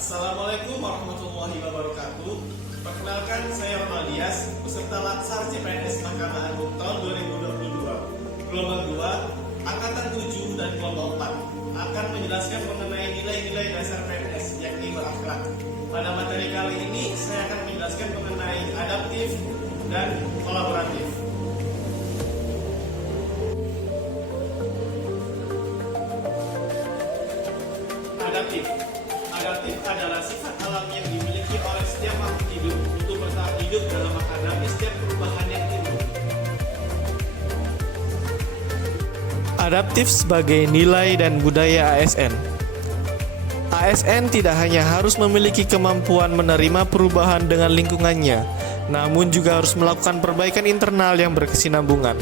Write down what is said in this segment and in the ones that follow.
Assalamualaikum warahmatullahi wabarakatuh. Perkenalkan, saya Ronald Dias, peserta Latsar CPNS Mahkamah Agung tahun 2022, gelombang 2, angkatan 7 dan gelombang 4, akan menjelaskan mengenai nilai-nilai dasar PNS, yakni berakhlak. Pada materi kali ini, saya akan menjelaskan mengenai adaptif dan kolaboratif. Adaptif adalah sifat alam yang dimiliki oleh setiap makhluk hidup untuk bertahan hidup dalam menghadapi setiap perubahan yang timbul. Adaptif sebagai nilai dan budaya ASN. ASN tidak hanya harus memiliki kemampuan menerima perubahan dengan lingkungannya, namun juga harus melakukan perbaikan internal yang berkesinambungan.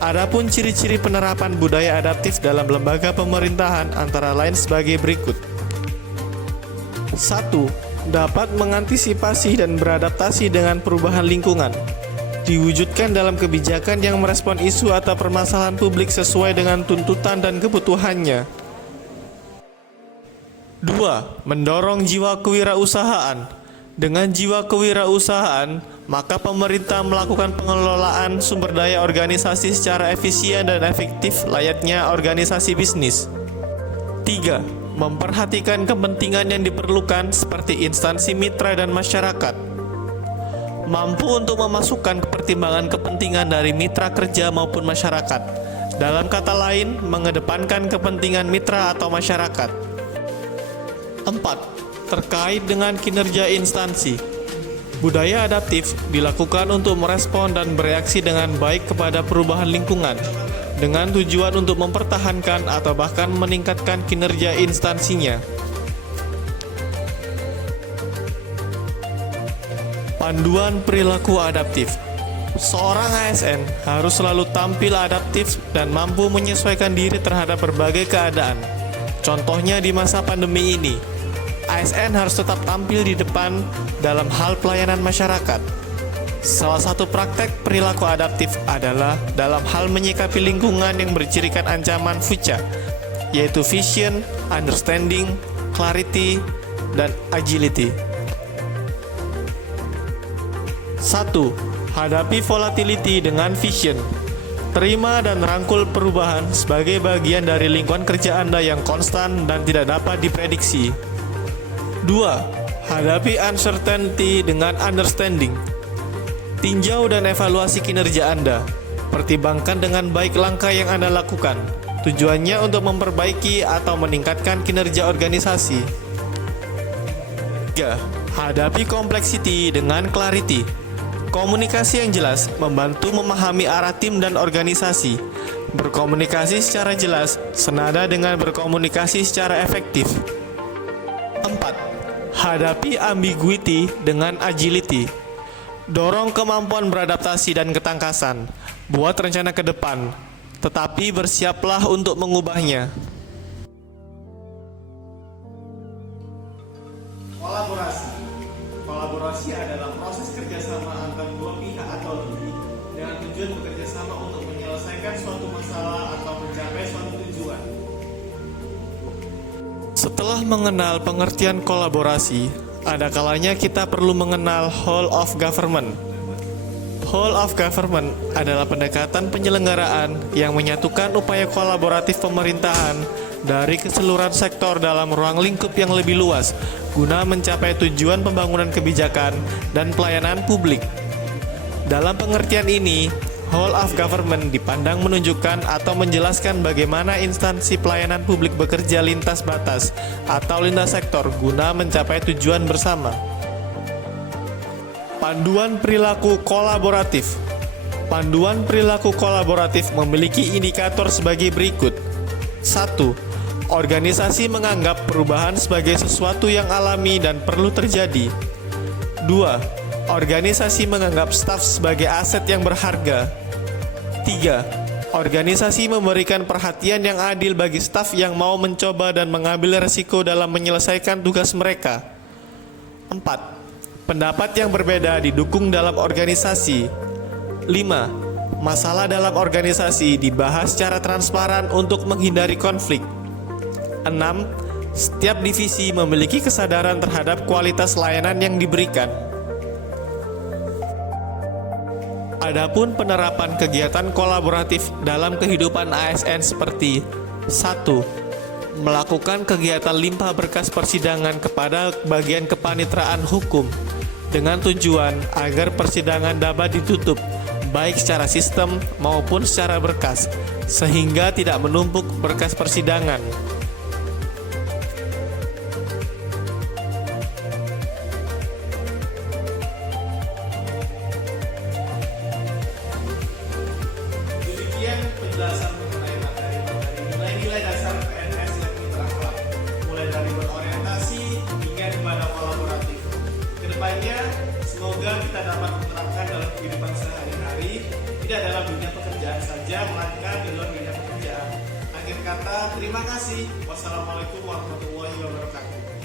Adapun ciri-ciri penerapan budaya adaptif dalam lembaga pemerintahan antara lain sebagai berikut. 1. Dapat mengantisipasi dan beradaptasi dengan perubahan lingkungan. Diwujudkan dalam kebijakan yang merespon isu atau permasalahan publik sesuai dengan tuntutan dan kebutuhannya. 2. Mendorong jiwa kewirausahaan. Dengan jiwa kewirausahaan, maka pemerintah melakukan pengelolaan sumber daya organisasi secara efisien dan efektif layaknya organisasi bisnis. 3. Memperhatikan kepentingan yang diperlukan seperti instansi mitra dan masyarakat. Mampu untuk memasukkan pertimbangan kepentingan dari mitra kerja maupun masyarakat. Dalam kata lain, mengedepankan kepentingan mitra atau masyarakat. 4. Terkait dengan kinerja instansi. Budaya adaptif dilakukan untuk merespon dan bereaksi dengan baik kepada perubahan lingkungan, dengan tujuan untuk mempertahankan atau bahkan meningkatkan kinerja instansinya. Panduan perilaku adaptif. Seorang ASN harus selalu tampil adaptif dan mampu menyesuaikan diri terhadap berbagai keadaan. Contohnya di masa pandemi ini, ASN harus tetap tampil di depan dalam hal pelayanan masyarakat. Salah satu praktek perilaku adaptif adalah dalam hal menyikapi lingkungan yang bercirikan ancaman VUCA, yaitu vision, understanding, clarity, dan agility. 1. Hadapi volatility dengan vision. Terima dan rangkul perubahan sebagai bagian dari lingkungan kerja Anda yang konstan dan tidak dapat diprediksi. 2. Hadapi uncertainty dengan understanding. Tinjau dan evaluasi kinerja Anda. Pertimbangkan dengan baik langkah yang Anda lakukan. Tujuannya untuk memperbaiki atau meningkatkan kinerja organisasi. 3. Hadapi complexity dengan clarity. Komunikasi yang jelas membantu memahami arah tim dan organisasi. Berkomunikasi secara jelas senada dengan berkomunikasi secara efektif. 4. Hadapi ambiguity dengan agility. Dorong kemampuan beradaptasi dan ketangkasan. Buat rencana ke depan, tetapi bersiaplah untuk mengubahnya. Kolaborasi adalah proses kerjasama antara dua pihak atau lebih dengan tujuan bekerjasama untuk menyelesaikan suatu masalah atau mencapai suatu tujuan. Setelah mengenal pengertian kolaborasi, ada kalanya kita perlu mengenal whole of government. Whole of government adalah pendekatan penyelenggaraan yang menyatukan upaya kolaboratif pemerintahan dari keseluruhan sektor dalam ruang lingkup yang lebih luas guna mencapai tujuan pembangunan kebijakan dan pelayanan publik. Dalam pengertian ini, whole of government dipandang menunjukkan atau menjelaskan bagaimana instansi pelayanan publik bekerja lintas batas atau lintas sektor guna mencapai tujuan bersama. Panduan perilaku kolaboratif. Panduan perilaku kolaboratif memiliki indikator sebagai berikut. 1. Organisasi menganggap perubahan sebagai sesuatu yang alami dan perlu terjadi. 2. Organisasi menganggap staf sebagai aset yang berharga. 3. Organisasi memberikan perhatian yang adil bagi staf yang mau mencoba dan mengambil resiko dalam menyelesaikan tugas mereka. 4. Pendapat yang berbeda didukung dalam organisasi. 5. Masalah dalam organisasi dibahas secara transparan untuk menghindari konflik. 6. Setiap divisi memiliki kesadaran terhadap kualitas layanan yang diberikan. Adapun penerapan kegiatan kolaboratif dalam kehidupan ASN seperti 1. Melakukan kegiatan limpah berkas persidangan kepada bagian kepaniteraan hukum dengan tujuan agar persidangan dapat ditutup baik secara sistem maupun secara berkas sehingga tidak menumpuk berkas persidangan. Demikian penjelasan mengenai materi-materi nilai-nilai dasar PNS yang interaktif, mulai dari berorientasi hingga kepada kolaboratif. Kedepannya, semoga kita dapat menerapkan dalam kehidupan sehari-hari, tidak dalam dunia pekerjaan saja, melainkan di luar dunia pekerjaan. Akhir kata, terima kasih. Wassalamualaikum warahmatullahi wabarakatuh.